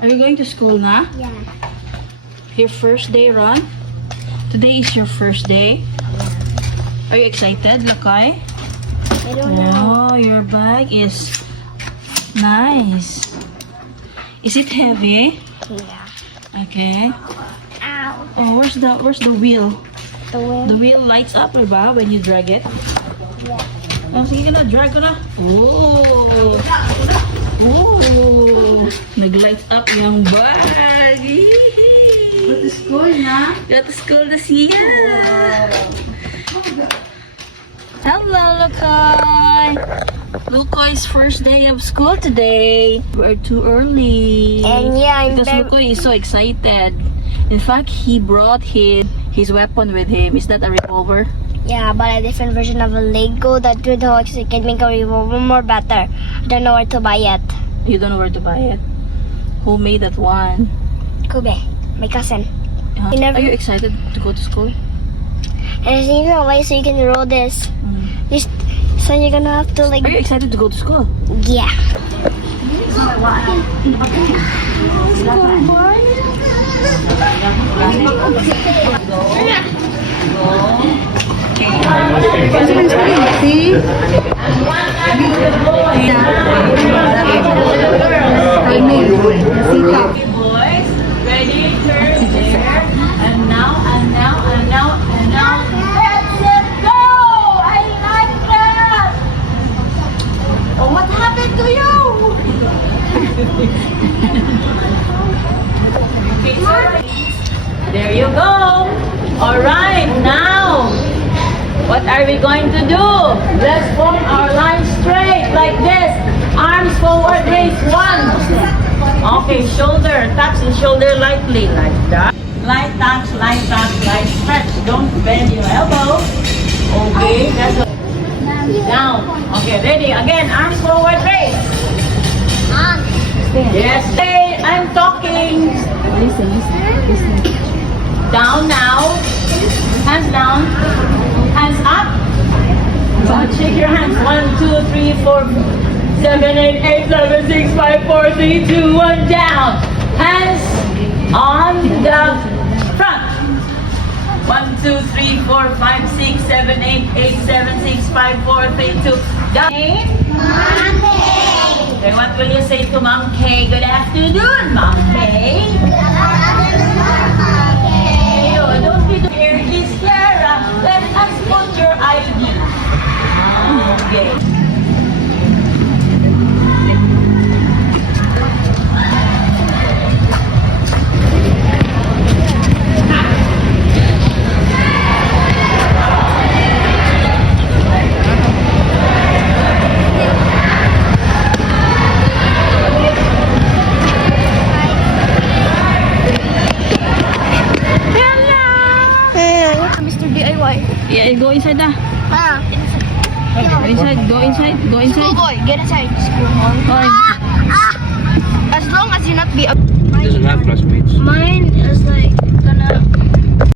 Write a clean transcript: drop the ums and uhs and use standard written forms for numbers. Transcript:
Are you going to school na? Yeah. Your first day, Ron? Today is your first day? Are you excited, Lakay? I don't know. Oh, your bag is nice. Is it heavy? Yeah. Okay. Ow. Oh, where's the wheel? The wind. The wheel lights up, ba, when you drag it? Yeah. Oh, sige na, drag ko na. Oh! Oh! Nag-lights up yung bag. Go to school na? Go to school na siya. Hello, Lukoy! Lukoy's first day of school today. We're too early. And yeah, I'm Because very... Lukoy is so excited. In fact, he brought his weapon with him. Is that a revolver? Yeah, but a different version of a Lego that would actually can make a revolver more better. I don't know where to buy it. You don't know where to buy it? Who made that one? Kube, my cousin. Huh? You never- Are you excited to go to school? And there's even a way so you can roll this. So you're gonna have to like... Are you excited to go to school? Yeah. Boys, ready, turn there, and now, and now, and now, and now. Let's go! I like that! Oh, what happened to you? There you go. Alright, now, what are we going to do? Let's form our line straight like this. Arms forward, raise one. Okay, shoulder, touch the shoulder lightly like that. Light touch, light stretch. Don't bend your elbow. Okay, that's what. Down. Okay, ready. Again, arms forward, raise. Yes, stay. I'm talking. Listen. Down now. Hands down. Hands up. So shake your hands. 1, 2, 3, 4, 7, 8, 8, 7, 6, 5, 4, 3, 2, 1. Down. Hands on the front. 1, 2, 3, 4, 5, 6, 7, 8, 8, 7, 6, 5, 4, 3, 2. Down. Then what will you say to Mom Kay? Good afternoon, Mom Kay. Don't be here is Clara. Let us put your ID. Okay. Mr. DIY. Yeah, go inside na. Go inside. School boy, get inside. School boy. Hoy. As long as you not be... He doesn't have classmates. Mine is like gonna